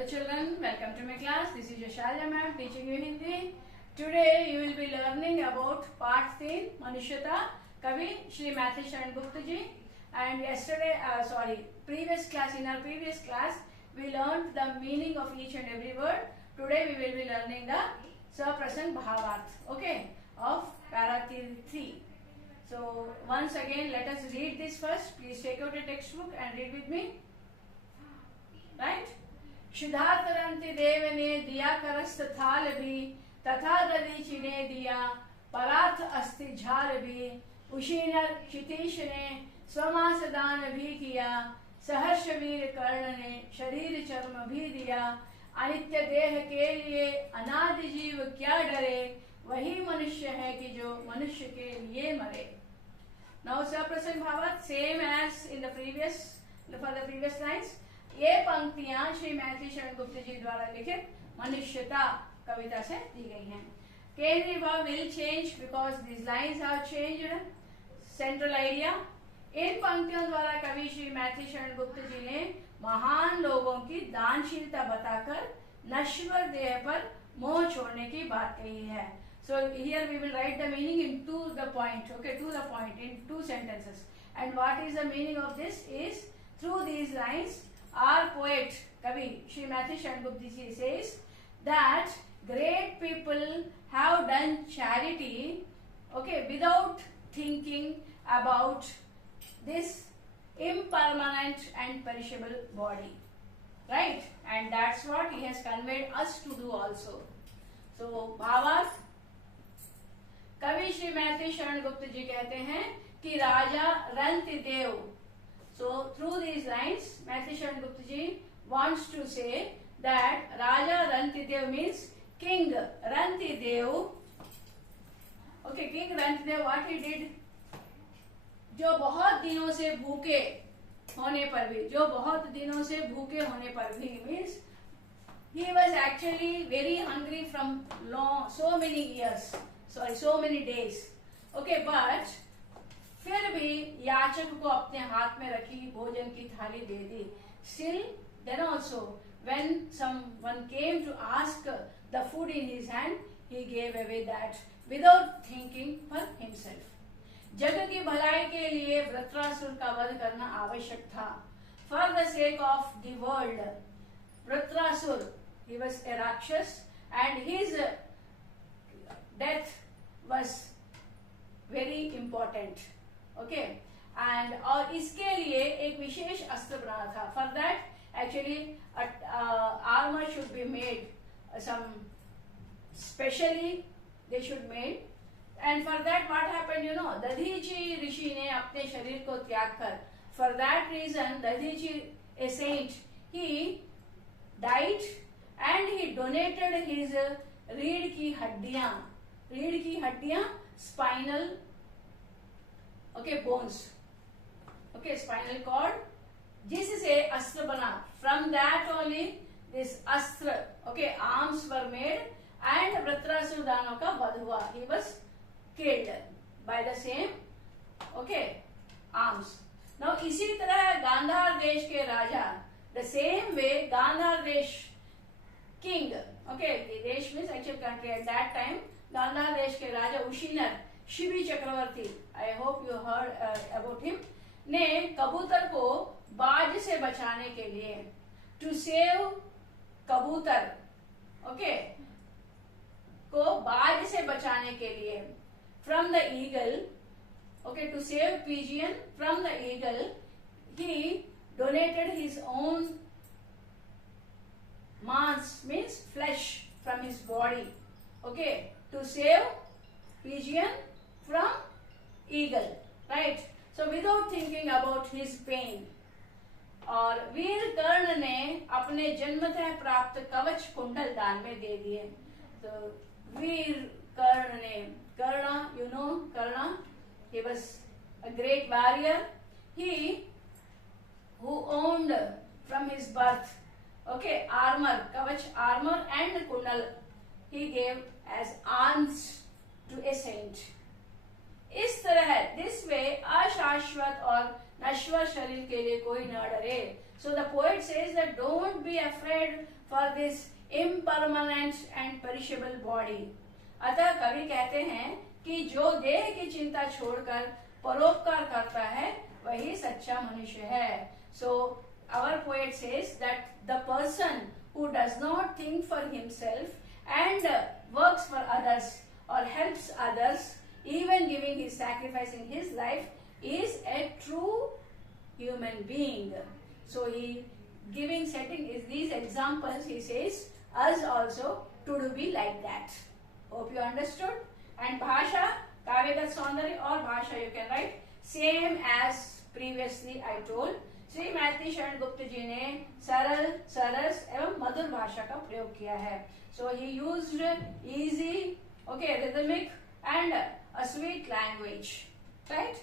Hello children, welcome to my class. This is Yashalya ma'am teaching you Hindi. Today you will be learning about part 3 Manushata, Kavi Shri Mathi Sharan Gupta ji. And previous class, in our previous class, we learned the meaning of each and every word. Today we will be learning the Saprasang Bhavarth, okay, of para 3. So once again, let us read this first. Please take out a textbook and read with me. Right? क्षुधातरंति देव ने दिया करस्त थाल भी तथा दलीची ने दिया पराथ अस्ति झाल भी उशीनर क्षितीश ने स्वमास दान भी किया सहर्ष वीर कर्ण ने शरीर चर्म भी दिया अनित्य देह के लिए अनादि जीव क्या डरे वही मनुष्य है कि जो मनुष्य के लिए मरे. Now Saprasang Bhavarth same as in the previous lines. ये पंक्तियां श्री मैथिली शरण गुप्त जी द्वारा लिखित मनुष्यता कविता से दी गई हैं. केंद्रीय भाव will change because these lines have changed central idea. इन पंक्तियों द्वारा कवि श्री मैथिली शरण गुप्त जी ने महान लोगों की दानशीलता बताकर नश्वर देह पर मोह छोड़ने की बात कही है. So here we will write the meaning in to the point in 2 sentences. And what is the meaning of this is through these lines our poet Kavi Shri Mathi Sharan Gupta ji says that great people have done charity, okay, without thinking about this impermanent and perishable body, right? And that's what he has conveyed us to do also. So Bhavarth, कवि श्री मैथिली शरण गुप्त जी कहते हैं कि राजा Rantidev. So through these lines, Mathi Sharan Gupta ji wants to say that Raja Rantidev means King Rantidev. Okay, King Rantidev, what he did? जो बहुत दिनों से भूखे होने पर भी means he was actually very hungry from so many days. Okay, but फिर भी याचक को अपने हाथ में रखी भोजन की थाली दे दी. Still, then also, when someone came to ask the food in his hand, he gave away that without thinking for himself. जग की भलाई के लिए वृत्रासुर का वध करना आवश्यक था. For the sake of the world, Vritrasur, he was a Rakshas, and his death was very important. Okay, and और इसके लिए एक विशेष अस्त्र बनाना था. For that actually armor should be made, some specially they should made. And for that what happened, Dadhichi ऋषि ने अपने शरीर को त्याग कर, for that reason Dadhichi, a saint, he died and he donated his रीढ़ की हड्डियां spinal, okay, bones, okay, spinal cord, जिससे अस्त्र बना. From that only this अस्त्र, okay, arms were made and Vritrasura दानव का वध हुआ. He was killed by the same, okay, arms. Now इसी तरह गांधार देश के राजा, the same way गांधार देश king, okay, the देश means actual country at that time, Gandhara देश के राजा उशीनर शिवी चक्रवर्ती, I hope you heard about him, ने कबूतर को बाज से बचाने के लिए, to save कबूतर, okay, को बाज से बचाने के लिए, from the eagle, okay, to save pigeon from the eagle, he donated his own mass, means flesh, from his body, okay, to save pigeon from eagle, right? So without thinking about his pain. और वीर कर्ण ने अपने जन्मतः प्राप्त कवच कुंडल दान में दे दिए. तो वीर कर्ण ने, Karna, he was a great warrior. He who owned from his birth, okay, armor, kavach armor and kundal, he gave as alms to a saint. इस तरह, this way, अशाश्वत और नश्वर शरीर के लिए कोई न डरे. So the poet says that don't be afraid for this impermanent and perishable body. अतः कवि कहते हैं कि जो देह की चिंता छोड़कर परोपकार करता है वही सच्चा मनुष्य है. So our poet says that the person who does not think for himself and works for others or helps others, even giving his sacrificing his life, is a true human being. So he setting is these examples, he says us also to be like that. Hope you understood. And bhasha, काव्यगत सौंदर्य और भाषा, you can write same as previously I told. Shri Maithili Sharan Gupt जी ने सरल, सरस एवं मधुर भाषा का प्रयोग किया है. So he used easy, okay, rhythmic and a sweet language, right?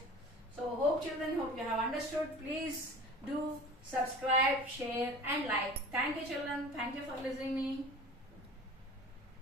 So hope children, hope you have understood. Please do subscribe, share and like. Thank you children. Thank you for listening.